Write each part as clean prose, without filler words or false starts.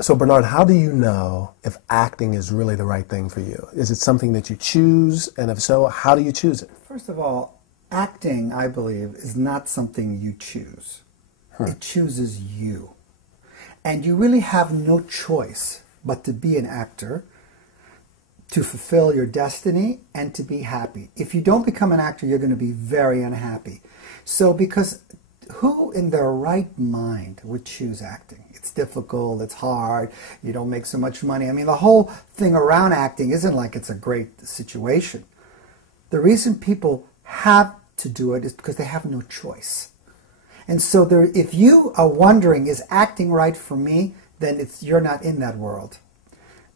So Bernard, how do you know if acting is really the right thing for you? Is it something that you choose? And if so, how do you choose it? First of all, acting, I believe, is not something you choose. It chooses you. And you really have no choice but to be an actor, to fulfill your destiny, and to be happy. If you don't become an actor, you're going to be very unhappy. So because who in their right mind would choose acting? It's difficult, it's hard, you don't make so much money. I mean, the whole thing around acting isn't like it's a great situation. The reason people have to do it is because they have no choice. And so if you are wondering, is acting right for me, then you're not in that world.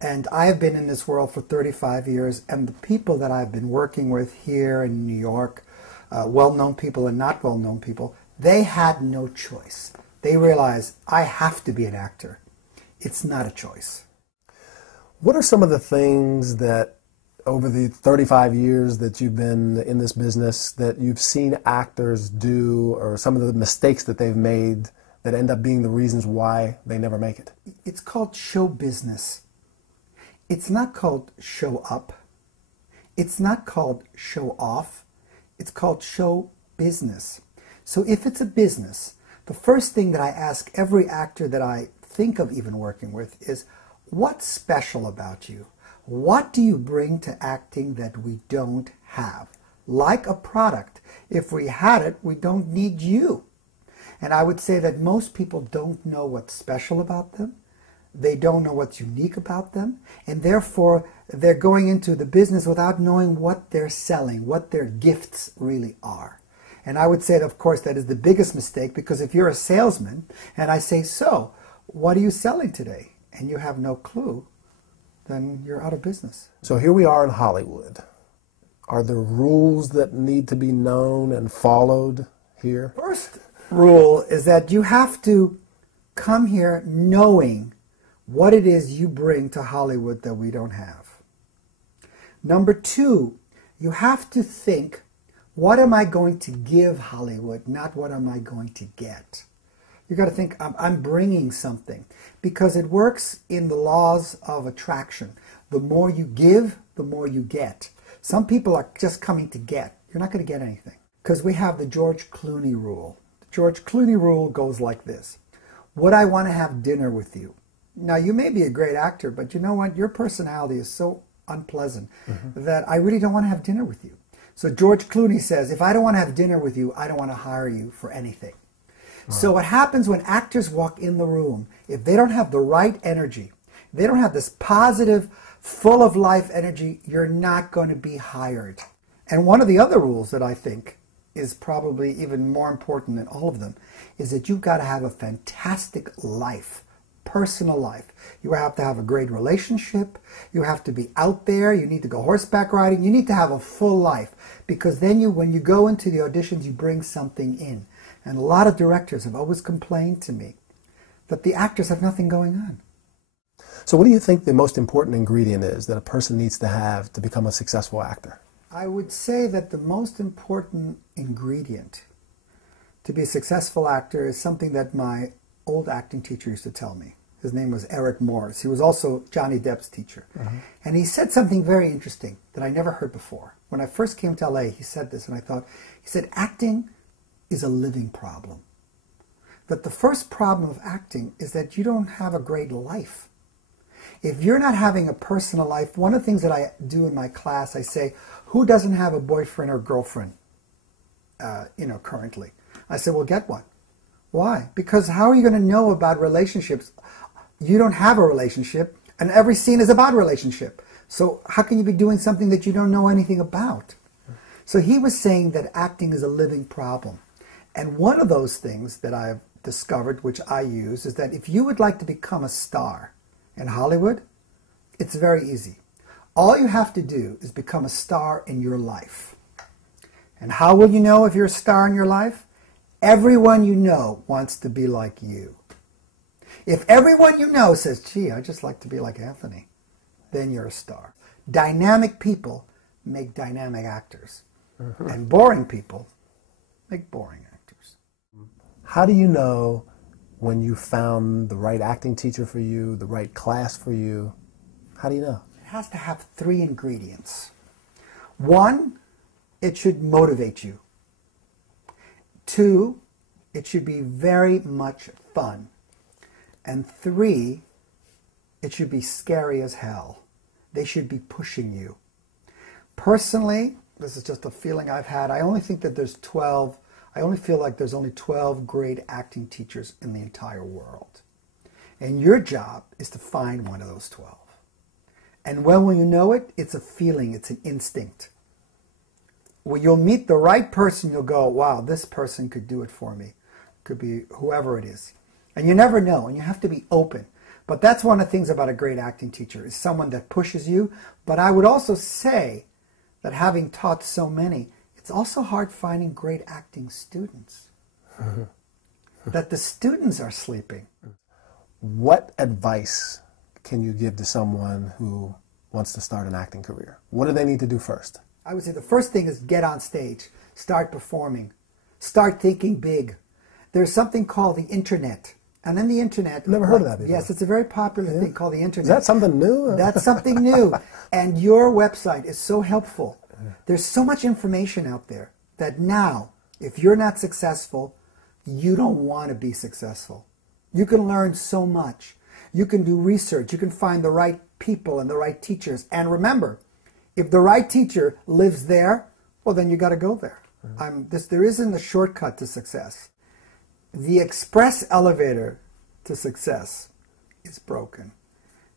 And I've been in this world for 35 years, and the people that I've been working with here in New York, well-known people and not well-known people, they had no choice. They realized, I have to be an actor. It's not a choice. What are some of the things that over the 35 years that you've been in this business that you've seen actors do, or some of the mistakes that they've made that end up being the reasons why they never make it? It's called show business. It's not called show up. It's not called show off. It's called show business. So if it's a business, the first thing that I ask every actor that I think of even working with is, what's special about you? What do you bring to acting that we don't have? Like a product. If we had it, we don't need you. And I would say that most people don't know what's special about them. They don't know what's unique about them. And therefore, they're going into the business without knowing what they're selling, what their gifts really are. And I would say, that, of course, that is the biggest mistake, because if you're a salesman and I say, so, what are you selling today? And you have no clue, then you're out of business. So here we are in Hollywood. Are there rules that need to be known and followed here? First rule is that you have to come here knowing what it is you bring to Hollywood that we don't have. Number two, you have to think, what am I going to give Hollywood, not what am I going to get? You got to think, I'm bringing something, because it works in the laws of attraction. The more you give, the more you get. Some people are just coming to get. You're not going to get anything, because we have the George Clooney rule. The George Clooney rule goes like this. Would I want to have dinner with you? Now, you may be a great actor, but you know what? Your personality is so unpleasant that I really don't want to have dinner with you. So George Clooney says, if I don't want to have dinner with you, I don't want to hire you for anything. So what happens when actors walk in the room, if they don't have the right energy, they don't have this positive, full of life energy, you're not going to be hired. And one of the other rules that I think is probably even more important than all of them is that you've got to have a fantastic life, personal life. You have to have a great relationship. You have to be out there. You need to go horseback riding. You need to have a full life, because then when you go into the auditions, you bring something in. And a lot of directors have always complained to me that the actors have nothing going on. So what do you think the most important ingredient is that a person needs to have to become a successful actor? I would say that the most important ingredient to be a successful actor is something that my old acting teacher used to tell me. His name was Eric Morris. He was also Johnny Depp's teacher. And he said something very interesting that I never heard before. When I first came to LA, he said this, and I thought, he said, acting is a living problem. That the first problem of acting is that you don't have a great life. If you're not having a personal life, one of the things that I do in my class, I say, who doesn't have a boyfriend or girlfriend, currently? I say, well, get one. Why? Because how are you going to know about relationships? You don't have a relationship, and every scene is about relationship. So how can you be doing something that you don't know anything about? So he was saying that acting is a living problem. And one of those things that I've discovered, which I use, is that if you would like to become a star in Hollywood, it's very easy. All you have to do is become a star in your life. And how will you know if you're a star in your life? Everyone you know wants to be like you. If everyone you know says, gee, I'd just like to be like Anthony, then you're a star. Dynamic people make dynamic actors. And boring people make boring actors. How do you know when you found the right acting teacher for you, the right class for you? How do you know? It has to have 3 ingredients. 1, it should motivate you. 2, it should be very much fun. And 3, it should be scary as hell. They should be pushing you. Personally, this is just a feeling I've had. I only think that there's 12, I only feel like there's only 12 great acting teachers in the entire world. And your job is to find one of those 12. And when you know it, it's a feeling, it's an instinct. When you'll meet the right person, you'll go, wow, this person could do it for me. Could be whoever it is. And you never know, and you have to be open. But that's one of the things about a great acting teacher, is someone that pushes you. But I would also say that having taught so many, it's also hard finding great acting students. That the students are sleeping. What advice can you give to someone who wants to start an acting career? What do they need to do first? I would say the first thing is get on stage, start performing, start thinking big. There's something called the internet. And then the internet... Never heard of that before. Yes, it's a very popular thing called the internet. Is that something new? That's something new. And your website is so helpful. There's so much information out there that now, if you're not successful, you don't want to be successful. You can learn so much. You can do research. You can find the right people and the right teachers. And remember, if the right teacher lives there, well, then you got to go there. There isn't a shortcut to success. The express elevator to success is broken.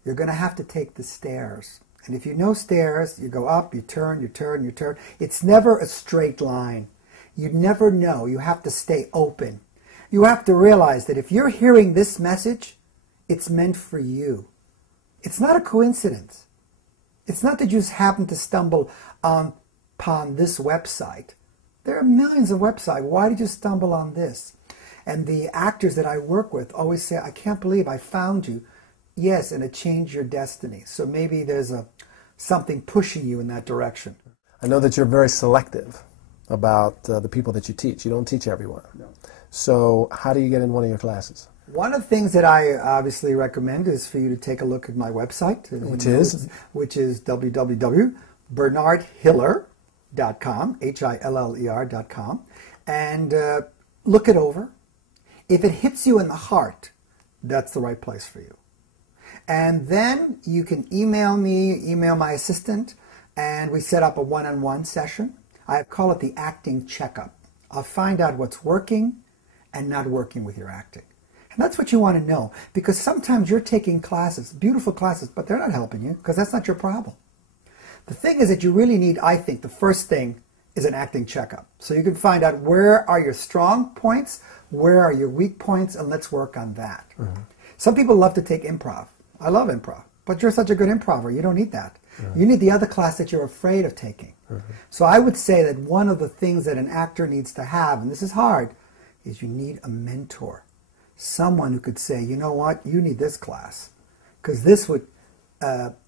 You're going to have to take the stairs. And if you know stairs, you go up, you turn, you turn, you turn. It's never a straight line. You never know. You have to stay open. You have to realize that if you're hearing this message, it's meant for you. It's not a coincidence. It's not that you just happen to stumble upon this website. There are millions of websites. Why did you stumble on this? And the actors that I work with always say, I can't believe I found you. Yes, and it changed your destiny. So maybe there's something pushing you in that direction. I know that you're very selective about the people that you teach. You don't teach everyone. No. So how do you get in one of your classes? One of the things that I obviously recommend is for you to take a look at my website. Which is www.bernardhiller.com, Hiller.com, and look it over. If it hits you in the heart, that's the right place for you. And then you can email me, email my assistant, and we set up a one-on-one session. I call it the acting checkup. I'll find out what's working and not working with your acting. And that's what you want to know, because sometimes you're taking classes, beautiful classes, but they're not helping you because that's not your problem. The thing is that you really need, I think, the first thing is an acting checkup. So you can find out where are your strong points, where are your weak points, and let's work on that. Some people love to take improv. I love improv, but you're such a good improver, you don't need that. You need the other class that you're afraid of taking. So I would say that one of the things that an actor needs to have, and this is hard, is you need a mentor. Someone who could say, you know what, you need this class, because this would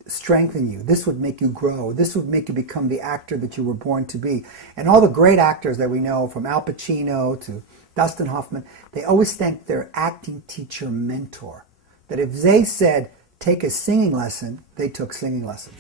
strengthen you. This would make you grow. This would make you become the actor that you were born to be. And all the great actors that we know, from Al Pacino to Dustin Hoffman, they always thank their acting teacher mentor. That if they said, take a singing lesson, they took singing lessons.